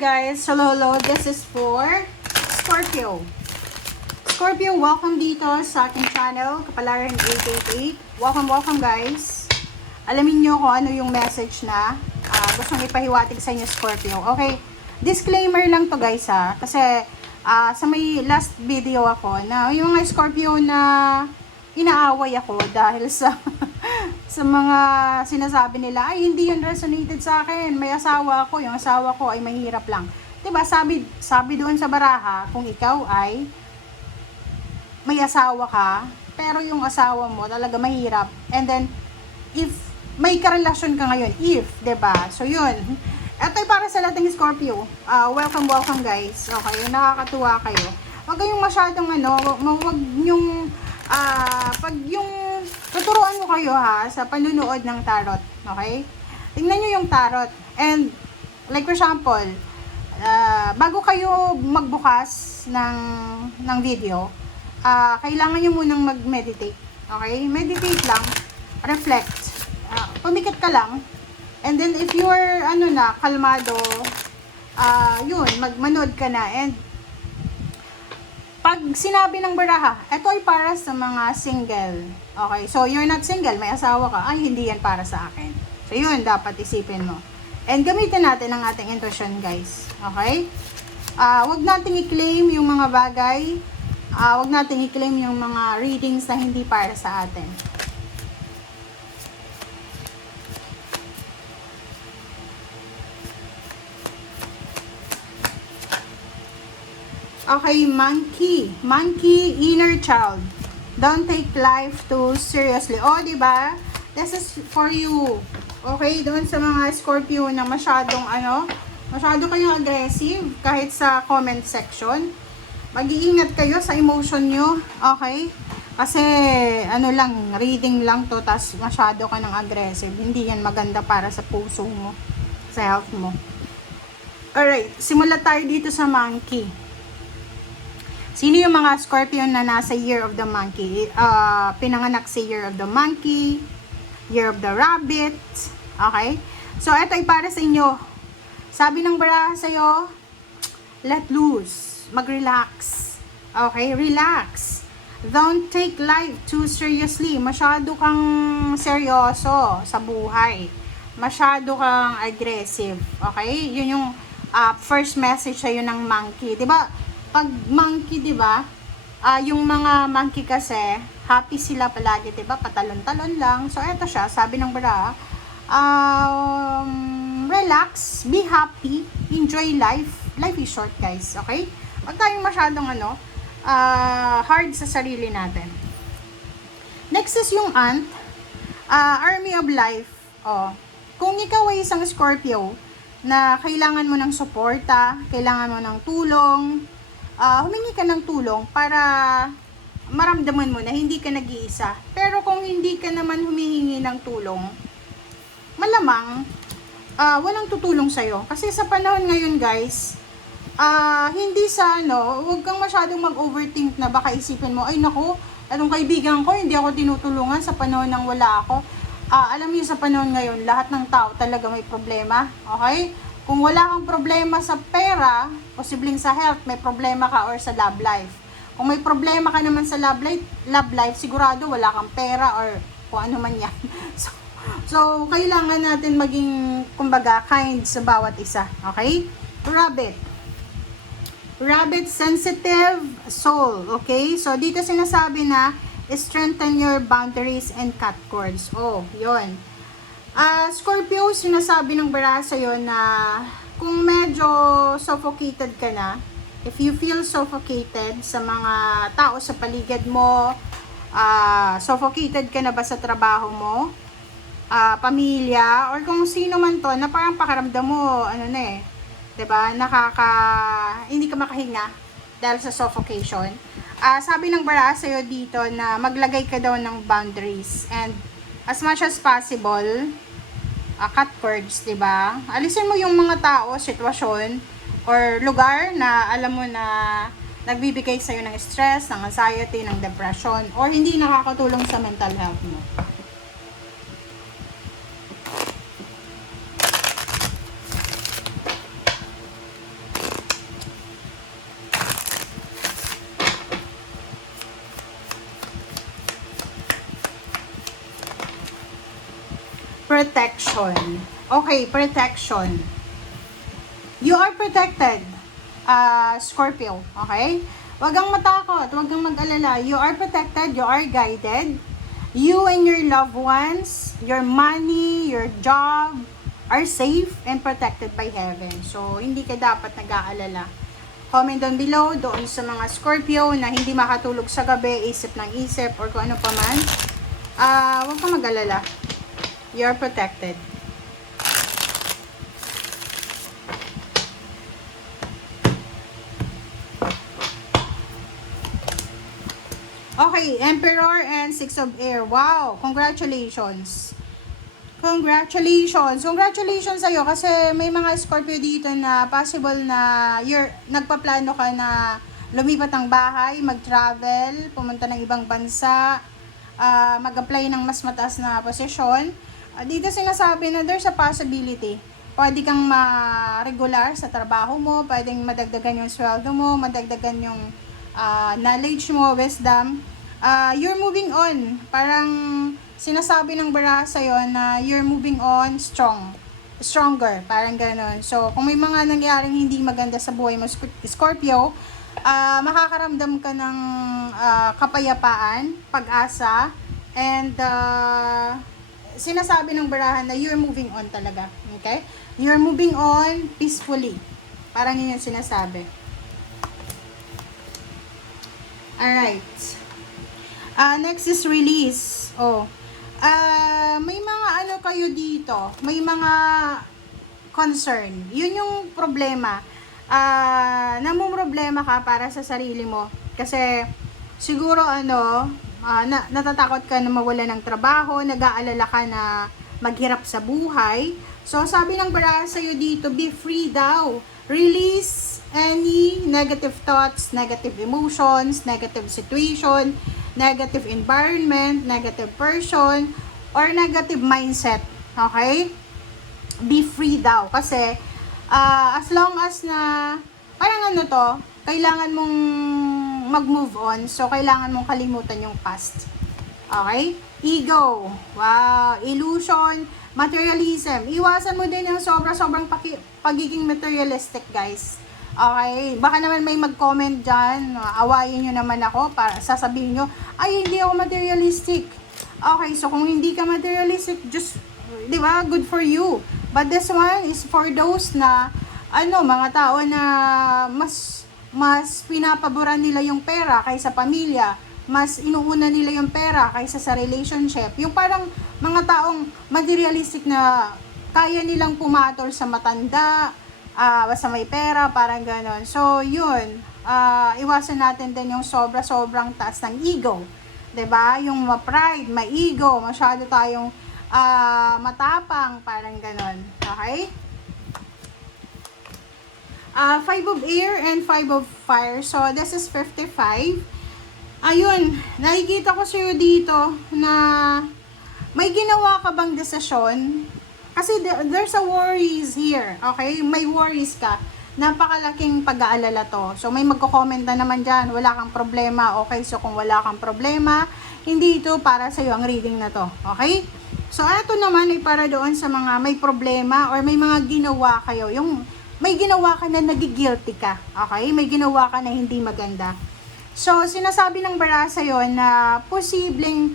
guys, hello, this is for Scorpio. Scorpio, welcome dito sa aking channel, Kapalaran 888. Welcome guys. Alamin nyo kung ano yung message na gustong ipahiwatig sa inyo, Scorpio. Okay, disclaimer lang to guys kasi sa may last video ako na yung mga Scorpio na inaaway ako dahil sa sa mga sinasabi nila, ay hindi yan resonated sa akin, may asawa ako, yung asawa ko ay mahirap lang. Diba, sabi doon sa baraha, kung ikaw ay may asawa ka, pero yung asawa mo talaga mahirap, and then if may karelasyon ka ngayon, diba, so yun, ito ay para sa lating Scorpio. Welcome guys. Okay, nakakatuwa kayo. Huwag kayong masyadong huwag yung pag yung tuturuan mo kayo sa panunood ng tarot, okay? Tingnan nyo yung tarot, and like for example, bago kayo magbukas ng video, kailangan nyo munang mag-meditate, okay? Meditate lang, reflect, pumikit ka lang, and then if you are kalmado, yun, manood ka na. And pag sinabi ng baraha, ito ay para sa mga single. Okay, so you're not single, may asawa ka, ay hindi yan para sa akin. So yun, dapat isipin mo. And gamitin natin ang ating intuition guys. Okay? Wag nating i-claim yung mga bagay, wag nating i-claim yung mga readings na hindi para sa atin. Okay, monkey, inner child. Don't take life too seriously. O, diba? This is for you. Okay, doon sa mga Scorpio na masyado kayong aggressive kahit sa comment section. Mag-iingat kayo sa emotion nyo. Okay? Kasi, reading lang to, tas masyado ka ng aggressive. Hindi yan maganda para sa puso mo, sa health mo. Alright, simula tayo dito sa monkey. Sino yung mga Scorpio na nasa Year of the Monkey? Pinanganak sa Year of the Monkey, Year of the Rabbit. Okay? So, ito ay para sa inyo. Sabi ng baraha sa'yo, let loose. Mag-relax. Okay? Relax. Don't take life too seriously. Masyado kang seryoso sa buhay. Masyado kang aggressive. Okay? Yun yung first message sa'yo ng monkey. Diba? Pag monkey, diba, yung mga monkey kasi, happy sila palagi, diba, patalon-talon lang. So, eto siya, sabi ng baraha, relax, be happy, enjoy life. Life is short, guys, okay? Huwag tayong masyadong, hard sa sarili natin. Next is yung ant, army of life. Kung ikaw ay isang Scorpio, na kailangan mo ng suporta, kailangan mo ng tulong, humingi ka ng tulong para maramdaman mo na hindi ka nag-iisa. Pero kung hindi ka naman humihingi ng tulong, malamang walang tutulong sa'yo. Kasi sa panahon ngayon guys, hindi huwag kang masyadong mag-overthink na baka isipin mo, ay naku, anong kaibigan ko, hindi ako tinutulungan sa panahon nang wala ako. Alam niyo sa panahon ngayon, lahat ng tao talaga may problema. Okay? Kung wala kang problema sa pera, posibleng sa health, may problema ka or sa love life. Kung may problema ka naman sa love life, sigurado wala kang pera or kung ano man yan. So kailangan natin maging, kumbaga, kind sa bawat isa. Okay? Rabbit, sensitive soul. Okay? So dito sinasabi na, strengthen your boundaries and cut cords. Yun. Scorpio, sinasabi ng baraha sa'yo na kung medyo suffocated ka na, if you feel suffocated sa mga tao sa paligid mo, suffocated ka na ba sa trabaho mo, pamilya, or kung sino man to, na parang pakiramdam mo, diba, hindi ka makahinga dahil sa suffocation. Sabi ng baraha sa'yo dito na maglagay ka daw ng boundaries, and as much as possible, cut cords, diba? Alisin mo yung mga tao, sitwasyon, or lugar na alam mo na nagbibigay sa'yo ng stress, ng anxiety, ng depression, or hindi nakakatulong sa mental health mo. protection. Okay, protection. You are protected, Scorpio. Okay? Huwag kang matakot, huwag kang mag-alala. You are protected, you are guided. You and your loved ones, your money, your job, are safe and protected by heaven. So, hindi ka dapat nag-aalala. Comment down below doon sa mga Scorpio na hindi makatulog sa gabi, isip ng isip, or kung ano pa man. Huwag kang mag-alala. You are protected. Okay, Emperor and Six of Air. Wow, congratulations. Congratulations. Congratulations sa'yo kasi may mga Scorpio dito na possible na nagpaplano ka na lumipat ng bahay, mag-travel, pumunta ng ibang bansa, mag-apply ng mas mataas na posisyon. Dito sinasabi na there's a possibility. Pwede kang ma-regular sa trabaho mo, pwedeng madagdagan yung sweldo mo, madagdagan yung knowledge mo, wisdom. You're moving on. Parang sinasabi ng baraha sa'yo na you're moving on stronger. Parang gano'n. So, kung may mga nangyaring hindi maganda sa buhay mo, Scorpio, makakaramdam ka ng kapayapaan, pag-asa, and sinasabi ng baraha na you're moving on talaga. Okay? You're moving on peacefully. Parang yun yung sinasabi. Alright. Next is release. May mga ano kayo dito. May mga concern. Yun yung problema. Namumroblema ka para sa sarili mo. Kasi siguro natatakot ka na mawala ng trabaho, nag-aalala ka na maghirap sa buhay. So sabi ng baraha sa'yo dito, be free daw. Release any negative thoughts, negative emotions, negative situation, negative environment, negative person, or negative mindset. Okay? Be free daw. Kasi, as long as na, parang kailangan mong mag-move on. So, kailangan mong kalimutan yung past. Okay? Ego. Wow. Illusion. Materialism. Iwasan mo din yung sobrang pagiging materialistic, guys. Okay, baka naman may mag-comment dyan, awayin nyo naman ako, para sasabihin nyo, ay hindi ako materialistic. Okay, so kung hindi ka materialistic, just, di ba, good for you. But this one is for those na, mga tao na mas pinapaboran nila yung pera kaysa pamilya, mas inuuna nila yung pera kaysa sa relationship. Yung parang mga taong materialistic na kaya nilang pumatol sa matanda, basta may pera, parang ganon. So, yun, iwasan natin din yung sobrang taas ng ego. 'Di ba? Yung ma-pride, ma-ego, masyado tayong matapang, parang ganon. Okay? Five of Air and Five of Fire. So, this is 55. Ayun, nakikita ko sa'yo dito na may ginawa ka bang desisyon? Kasi there's a worries here, okay? May worries ka. Napakalaking pag-aalala to. So, may magko-comment na naman dyan, wala kang problema. Okay, so kung wala kang problema, hindi ito para sa'yo ang reading na to. Okay? So, ito naman ay para doon sa mga may problema or may mga ginawa kayo. Yung may ginawa ka na nagigilty ka. Okay? May ginawa ka na hindi maganda. So, sinasabi ng baraha sa'yo na posibleng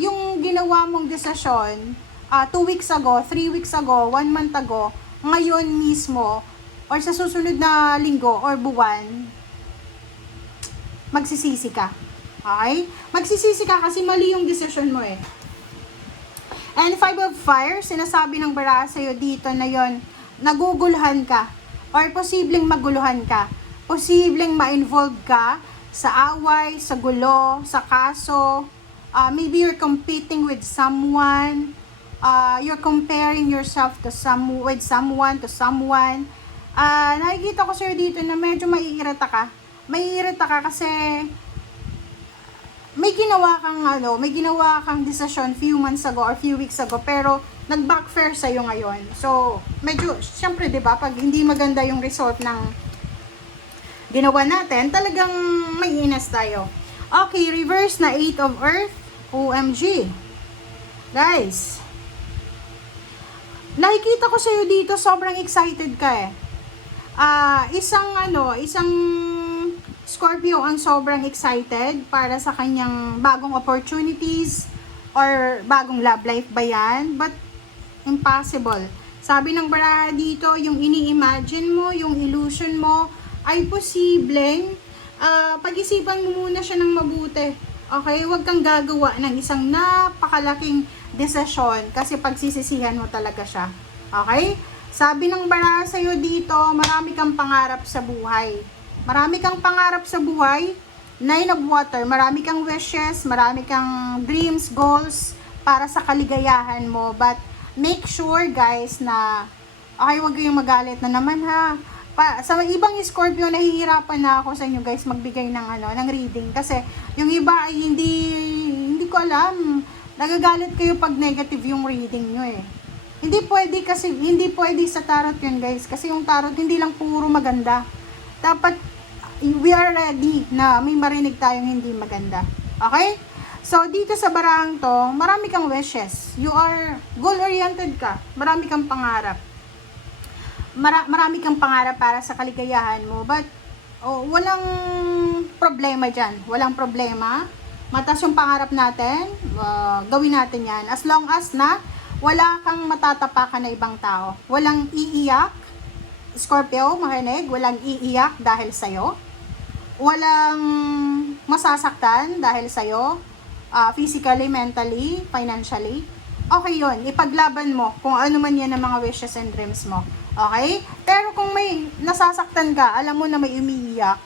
yung ginawa mong desisyon 2 weeks ago, 3 weeks ago, 1 month ago, ngayon mismo, or sa susunod na linggo or buwan, magsisisi ka. Okay? Magsisisi ka kasi mali yung decision mo eh. And Five of Fire, sinasabi ng baraha sa'yo dito na yon, naguguluhan ka, or posibleng maguluhan ka, posibleng ma-involve ka sa away, sa gulo, sa kaso, maybe you're competing with someone, you're comparing yourself to someone. Nakikita ko sir dito na medyo maiirita ka. Maiirita ka kasi may ginawa kang decision few months ago or few weeks ago pero nag-backfire sa iyo ngayon. So, medyo syempre 'di ba, pag hindi maganda yung result ng ginawa natin, talagang may inas tayo. Okay, reverse na 8 of Earth. OMG. Guys, nakikita ko sa'yo dito, sobrang excited ka eh. Isang Scorpio ang sobrang excited para sa kanyang bagong opportunities or bagong love life ba yan? But impossible. Sabi ng baraha dito, yung ini-imagine mo, yung illusion mo, ay posibleng pag-isipan mo muna siya ng mabuti. Okay? Huwag kang gagawa ng isang napakalaking desisyon kasi pagsisisihan mo talaga siya. Okay? Sabi ng baraha sa'yo dito, marami kang pangarap sa buhay. Marami kang pangarap sa buhay. Nine of Water, marami kang wishes, marami kang dreams, goals para sa kaligayahan mo. But make sure guys na, okay, huwag kayong magalit na naman ha. Sa ibang Scorpio, nahihirapan na ako sa inyo guys magbigay ng reading. Kasi yung iba ay hindi ko alam. Nagagalit kayo pag negative yung reading nyo eh. Hindi pwede sa tarot yun guys. Kasi yung tarot hindi lang puro maganda. Dapat we are ready na may marinig tayong hindi maganda. Okay? So, dito sa barang to, marami kang wishes. You are goal-oriented ka. Marami kang pangarap. Marami kang pangarap para sa kaligayahan mo. But, walang problema dyan. Walang problema. Mataas yung pangarap natin. Gawin natin yan. As long as na wala kang matatapakan na ibang tao. Walang iiyak. Scorpio, makinig. Walang iiyak dahil sa'yo. Walang masasaktan dahil sa'yo. Physically, mentally, financially. Okay yun. Ipaglaban mo kung ano man yan ang mga wishes and dreams mo. Okay? Pero kung may nasasaktan ka, alam mo na may umiiyak,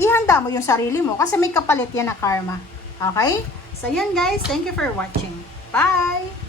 ihanda mo yung sarili mo kasi may kapalit yan na karma. Okay? So yun guys. Thank you for watching. Bye!